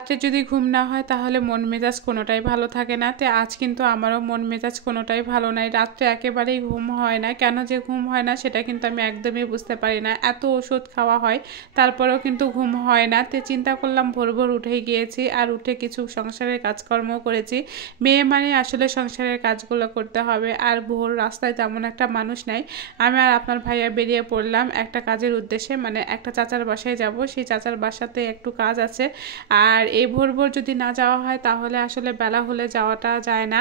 রাতে যদি ঘুম না হয় তাহলে মন মেজাজ কোনোটাই ভালো থাকে না। তো আজ কিন্তু আমারও মন মেজাজ কোনোটাই ভালো নাই, রাত্রে একেবারেই ঘুম হয় না। কেন যে ঘুম হয় না সেটা কিন্তু আমি একদমই বুঝতে পারি না। এত ওষুধ খাওয়া হয় তারপরেও কিন্তু ঘুম হয় না। তো চিন্তা করলাম ভোর ভোর উঠেই গিয়েছি, আর উঠে কিছু সংসারের কাজকর্ম করেছি। মেয়ে মানে আসলে সংসারের কাজগুলো করতে হবে, আর ভোর রাস্তায় তেমন একটা মানুষ নাই। আমি আর আপনার ভাইয়া বেরিয়ে পড়লাম একটা কাজের উদ্দেশ্যে, মানে একটা চাচার বাসায় যাব। সেই চাচার বাসাতে একটু কাজ আছে, আর এই ভোর ভোর যদি না যাওয়া হয় তাহলে আসলে বেলা হলে যাওয়াটা যায় না।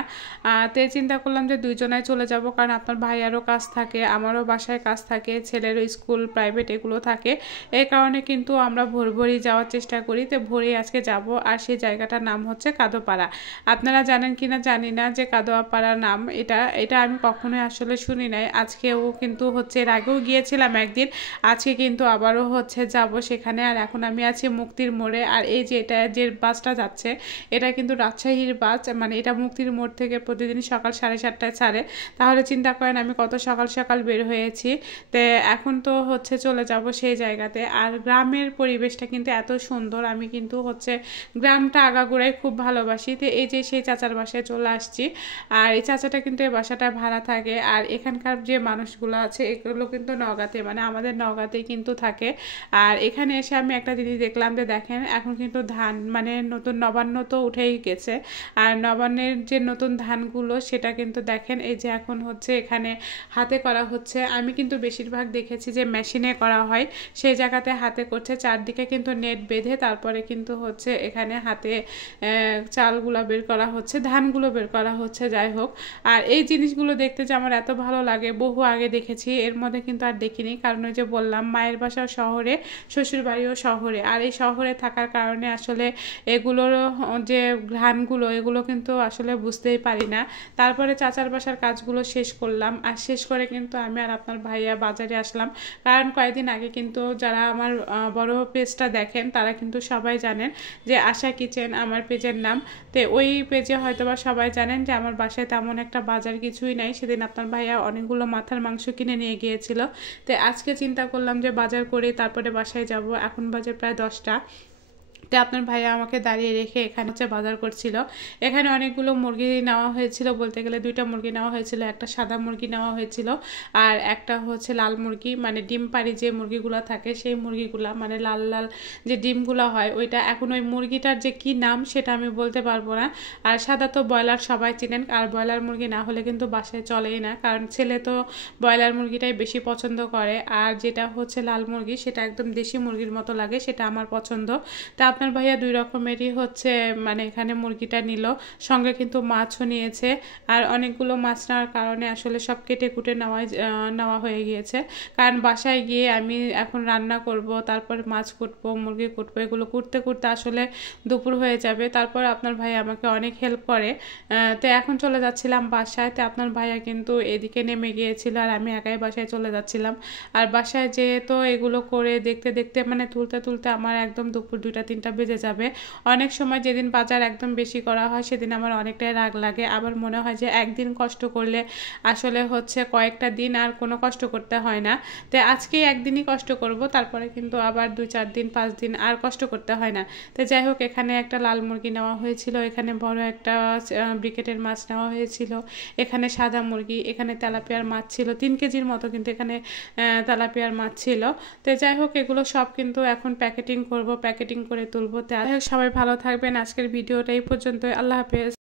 তো চিন্তা করলাম যে দুইজনাই চলে যাব, কারণ আপনার ভাইয়ারও কাজ থাকে, আমারও বাসায় কাজ থাকে, ছেলেরও স্কুল প্রাইভেট এগুলো থাকে। এই কারণে কিন্তু আমরা ভোর ভোরই যাওয়ার চেষ্টা করি। তো ভোরেই আজকে যাব, আর সেই জায়গাটার নাম হচ্ছে কাদোপাড়া। আপনারা জানেন কিনা জানি না যে কাদোয়াপাড়া নাম এটা এটা আমি কখনোই আসলে শুনি নাই। আজকেও কিন্তু হচ্ছে, এর আগেও গিয়েছিলাম একদিন, আজকে কিন্তু আবারও হচ্ছে যাব সেখানে। আর এখন আমি আছি মুক্তির মোড়ে, আর এই যে এটা যে বাসটা যাচ্ছে এটা কিন্তু রাজশাহীর বাস, মানে এটা মুক্তির মোড় থেকে প্রতিদিন সকাল 7:30টায় ছাড়ে। তাহলে চিন্তা করেন আমি কত সকাল সকাল বের হয়েছি। তো এখন তো হচ্ছে চলে যাব সেই জায়গাতে। আর গ্রামের পরিবেশটা কিন্তু এত সুন্দর, আমি কিন্তু হচ্ছে গ্রামটা আগাগোড়াই খুব ভালোবাসি। তো এই যে সেই চাচার বাসায় চলে আসছি, আর এই চাচাটা কিন্তু এই বাসাটায় ভাড়া থাকে। আর এখানকার যে মানুষগুলো আছে এগুলো কিন্তু নওগাঁতে, মানে আমাদের নওগাঁতেই কিন্তু থাকে। আর এখানে এসে আমি একটা জিনিস দেখলাম যে দেখেন এখন কিন্তু ধান, মানে নতুন নবান্ন তো উঠেই গেছে, আর নবান্নের যে নতুন ধানগুলো সেটা কিন্তু দেখেন এই যে এখন হচ্ছে এখানে হাতে করা হচ্ছে। আমি কিন্তু বেশিরভাগ দেখেছি যে মেশিনে করা হয়, সেই জায়গাতে হাতে করছে। চারদিকে কিন্তু নেট বেঁধে তারপরে কিন্তু হচ্ছে এখানে হাতে চালগুলো বের করা হচ্ছে, ধানগুলো বের করা হচ্ছে। যাই হোক, আর এই জিনিসগুলো দেখতে যে আমার এত ভালো লাগে, বহু আগে দেখেছি, এর মধ্যে কিন্তু আর দেখিনি। কারণ ওই যে বললাম মায়ের বাসা শহরে, শ্বশুর বাড়িও শহরে, আর এই শহরে থাকার কারণে আসলে এগুলোর যে ধানগুলো এগুলো কিন্তু আসলে বুঝতেই পারি না। তারপরে চাচার বাসার কাজগুলো শেষ করলাম, আর শেষ করে কিন্তু আমি আর আপনার ভাইয়া বাজারে আসলাম। কারণ কয়েকদিন আগে কিন্তু যারা আমার বড় পেজটা দেখেন তারা কিন্তু সবাই জানেন যে আশা কিচেন আমার পেজের নাম। তো ওই পেজে হয়তো বা সবাই জানেন যে আমার বাসায় তেমন একটা বাজার কিছুই নাই। সেদিন আপনার ভাইয়া অনেকগুলো মাথার মাংস কিনে নিয়ে গিয়েছিল। তো আজকে চিন্তা করলাম যে বাজার করে তারপরে বাসায় যাব। এখন বাজে প্রায় 10টা। তো আপনার ভাইয়া আমাকে দাঁড়িয়ে রেখে এখানে হচ্ছে বাজার করছিল। এখানে অনেকগুলো মুরগি নেওয়া হয়েছিল, বলতে গেলে 2টা মুরগি নেওয়া হয়েছিল, একটা সাদা মুরগি নেওয়া হয়েছিল, আর একটা হচ্ছে লাল মুরগি, মানে ডিম পাড়ি যে মুরগিগুলো থাকে সেই মুরগিগুলা, মানে লাল লাল যে ডিমগুলো হয় ওইটা। এখন ওই মুরগিটার যে কি নাম সেটা আমি বলতে পারবো না। আর সাদা তো ব্রয়লার সবাই চিনেন, আর ব্রয়লার মুরগি না হলে কিন্তু বাসায় চলেই না, কারণ ছেলে তো ব্রয়লার মুরগিটাই বেশি পছন্দ করে। আর যেটা হচ্ছে লাল মুরগি সেটা একদম দেশি মুরগির মতো লাগে, সেটা আমার পছন্দ। তা আপনার ভাইয়া 2 রকমেরই হচ্ছে মানে এখানে মুরগিটা নিল, সঙ্গে কিন্তু মাছও নিয়েছে। আর অনেকগুলো মাছ নেওয়ার কারণে আসলে সব কেটে কুটে নেওয়া হয়ে গিয়েছে, কারণ বাসায় গিয়ে আমি এখন রান্না করব, তারপর মাছ কুটবো, মুরগি কুটবো, এগুলো করতে করতে আসলে দুপুর হয়ে যাবে। তারপর আপনার ভাই আমাকে অনেক হেল্প করে। তো এখন চলে যাচ্ছিলাম বাসায়। তো আপনার ভাইয়া কিন্তু এদিকে নেমে গিয়েছিল, আর আমি একাই বাসায় চলে যাচ্ছিলাম। আর বাসায় যেয়ে তো এগুলো করে দেখতে দেখতে মানে তুলতে তুলতে আমার একদম দুপুর 2টা 3টা বেজে যাবে। অনেক সময় যেদিন বাজার একদম বেশি করা হয় সেদিন আমার অনেকটাই রাগ লাগে, আবার মনে হয় যে একদিন কষ্ট করলে আসলে হচ্ছে কয়েকটা দিন আর কোনো কষ্ট করতে হয় না। তো আজকে একদিনই কষ্ট করব, তারপরে কিন্তু আবার 2 4 দিন 5 দিন আর কষ্ট করতে হয় না। তো যাই হোক, এখানে একটা লাল মুরগি নেওয়া হয়েছিল, এখানে বড় একটা ব্রিকেটের মাছ নেওয়া হয়েছিল, এখানে সাদা মুরগি, এখানে তেলাপিয়ার মাছ ছিল 3 কেজির মতো, কিন্তু এখানে তেলাপিয়ার মাছ ছিল। তো যাই হোক, এগুলো সব কিন্তু এখন প্যাকেটিং করব, প্যাকেটিং করে তুলবো। তো সবাই ভালো থাকবেন, আজকের ভিডিওটা এই পর্যন্তই। আল্লাহ হাফেজ।